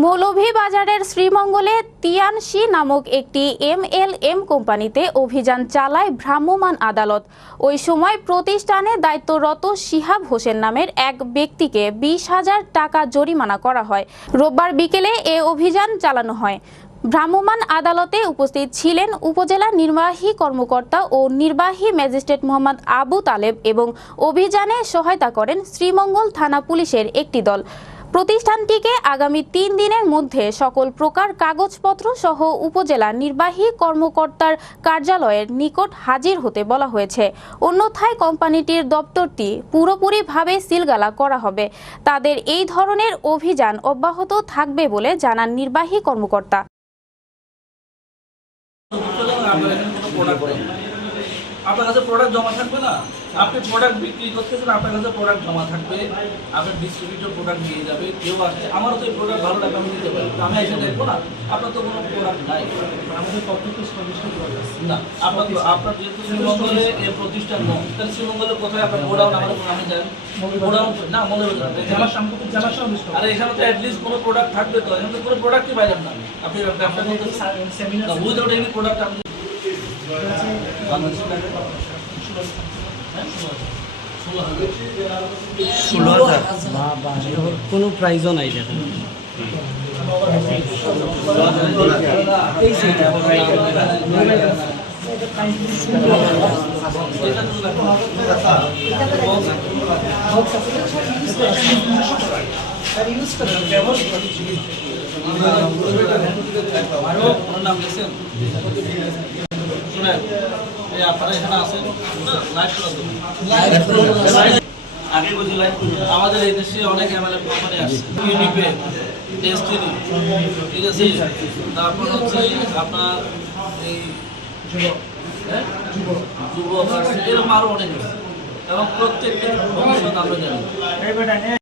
মৌলভীবাজারের শ্রীমঙ্গলে তিয়ানসি নামক একটি এমএলএম কোম্পানিতে অভিযান চালায় ভ্রাম্যমাণ আদালত। ওই সময় প্রতিষ্ঠানে দায়িত্বরত শিহাব হোসেন নামের এক ব্যক্তিকে 20,000 টাকা জরিমানা করা হয়। রোববার বিকেলে এ অভিযান চালানো হয়। ভ্রাম্যমাণ আদালতে উপস্থিত ছিলেন উপজেলা নির্বাহী কর্মকর্তা ও নির্বাহী ম্যাজিস্ট্রেট মোহাম্মদ আবু তালেব এবং অভিযানে সহায়তা করেন শ্রীমঙ্গল থানা পুলিশের একটি দল। প্রতিষ্ঠানটিকে আগামী 3 দিনের মধ্যে সকল প্রকার কাগজপত্র সহ উপজেলা নির্বাহী কর্মকর্তার কার্যালয়ের নিকট হাজির হতে বলা হয়েছে। অন্যথায় কোম্পানিটির দপ্তরটি পুরোপুরিভাবে সিলগালা করা হবে। তাদের এই ধরনের অভিযান অব্যাহত থাকবে বলে জানান নির্বাহী কর্মকর্তা। আপনার কাছে প্রোডাক্ট জমা থাকবে না, আপনি প্রোডাক্ট বিক্রি করতেছেন, আপনার কাছে প্রোডাক্ট জমা থাকবে, আপনার ডিস্ট্রিবিউটর প্রোডাক্ট নিয়ে যাবে, কেউ আসছে, আমারও তো এই প্রোডাক্ট ভালো লাগে আমি নিতে পারি, আমি এসে দেখবো না, আপনার তো কোনো প্রোডাক্ট নাই, আমাদের কতটুকু সলিউশন না, আপনার যেহেতু শ্রীমঙ্গলে এই প্রতিষ্ঠান নয়, তাহলে শ্রীমঙ্গলে কোথায় আপনার গোডাউন আমাদের আমি জানি গোডাউন না মনে হচ্ছে আর এখানে তো অ্যাটলিস্ট কোনো প্রোডাক্ট থাকবে, তো এখানে তো কোনো প্রোডাক্টই পাইলেন না, আপনি ব্যবসা করতে উইদাউট এনি প্রোডাক্ট আপনি কোনো প্রাইজও নাই দেখেন। আপনারা এখানে আসেন আগে বলছি আমাদের এই দেশে অনেক এমএলএম কোম্পানি আছে, ইউনিপে, ডেস্টিনি, ঠিক আছে, তারপর হচ্ছে আপনার এই যুব এরকম আরো অনেক আছে এবং প্রত্যেকটি ভবিষ্যৎ আমরা জানি।